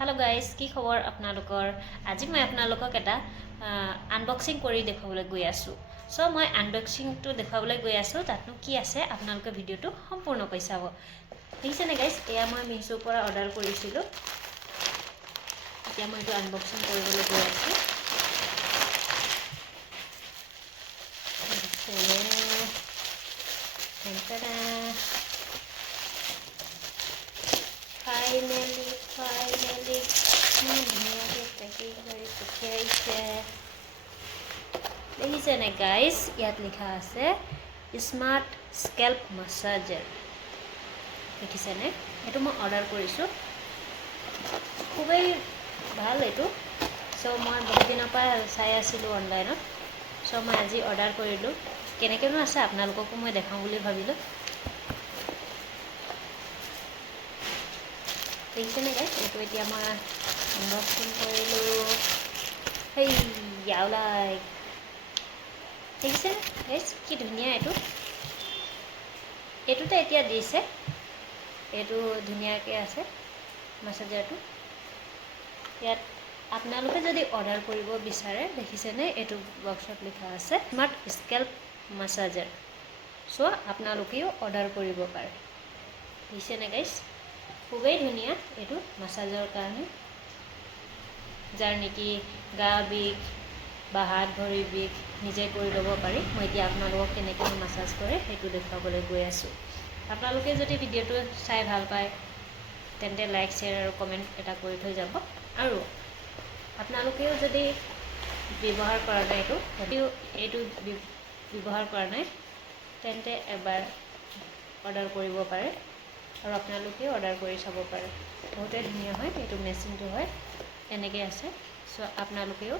hello guys की खबर आपनालोकर আজি মই আপোনালোকক এটা আনবক্সিং কৰি দেখাবলৈ গৈ আছো সো মই আনবক্সিং টো দেখাবলৈ গৈ আছো তাতনো কি আছে আপোনালোকে ভিডিওটো সম্পূৰ্ণকৈ চাব দেখিছেনে গাইস এয়া মই মিশোৰ পৰা অৰ্ডাৰ কৰিছিলো এতিয়া মই এইটো আনবক্সিং কৰিবলৈ গৈ আছো Finally, ধুনীয়াকৈ পেকিং কৰি পঠিয়াইছে দেখিছেনে গাইস ইয়াত লিখা আছে স্মাৰ্ট স্কেল্প মাসাজাৰ দেখিছেনে এটো মই অৰ্ডাৰ কৰিছো খুবেই ভাল এটো সো মই বহুত দিনৰ পৰা চাই আছিলো অনলাইনত সো মই আজি অৰ্ডাৰ কৰিলো কেনেকেনো আছে আপোনালোককো মই দেখাম বুলি ভাবিলো দেখিছেনে গাইস এইটো এতিয়া মই আনবক্সিং কৰিলো হেই ইয়াওলাই দেখিছে গাইস কি ধুনীয়া এটোতে এতিয়া দিছে এটো ধুনীয়াকৈ আছে মাসাজাৰটো ইয়াত আপোনালোকে যদি অৰ্ডাৰ কৰিব বিচাৰে দেখিছেনে এটো বক্সত লিখা আছে স্মাৰ্ট স্কেল্প মাসাজাৰ সো আপোনালোকেও অৰ্ডাৰ কৰিব পাৰে দেখিছেনে গাইস খুবেই ধুনীয়া এটো মাসাজৰ কাৰণে যাৰ নেকি গা বিষ বা হাত ভৰি বিষ নিজে কৰি ল'ব পাৰি মই এতিয়া আপোনালোকক কেনেকৈ মাসাজ কৰে সেইটো দেখাবলৈ গৈ আছো আপোনালোকে যদি ভিডিওটো চাই ভাল পায় তেন্তে লাইক শেয়াৰ আৰু কমেন্ট এটা কৰি থৈ যাব আৰু আপোনালোকেও যদি ব্যৱহাৰ কৰা নাই এইটো ব্যৱহাৰ কৰা নাই তেন্তে এবাৰ অৰ্ডাৰ কৰিব পাৰে আৰু আপোনালোকে অৰ্ডাৰ কৰি চাব পাৰে বহুতে ধুনীয়া হয় এইটো মেচিনটো হয় এনেকৈ আছে সো আপোনালোকেও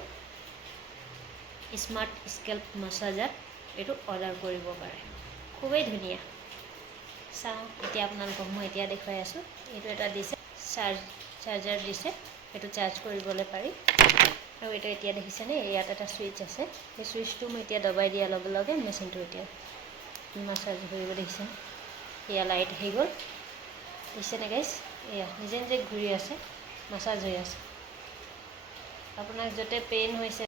স্মাৰ্ট স্কেল্প মাসাজাৰ এইটো অৰ্ডাৰ কৰিব পাৰে খুবেই ধুনীয়া চাও এতিয়া আপোনালোকক মই এতিয়া দেখাই আছো এইটো এটা দিছে চাৰ্জাৰ দিছে এটো চাৰ্জ কৰিবলৈ পাৰি আৰু এটা এতিয়া দেখিছেনে ইয়াত এটা সুইচ আছে এই সুইচটো মই এতিয়া দবাই দিয়া লগে লগে মেচিনটো এতিয়া মাসাজ কৰিব দেখিছে ইয়া লাইট হৈ গ'ল দেখিছেনে গাইস এয়া নিজে নিজে ঘূৰি আছে মাসাজ হৈ আছে আপোনাক যতে পেইন হৈছে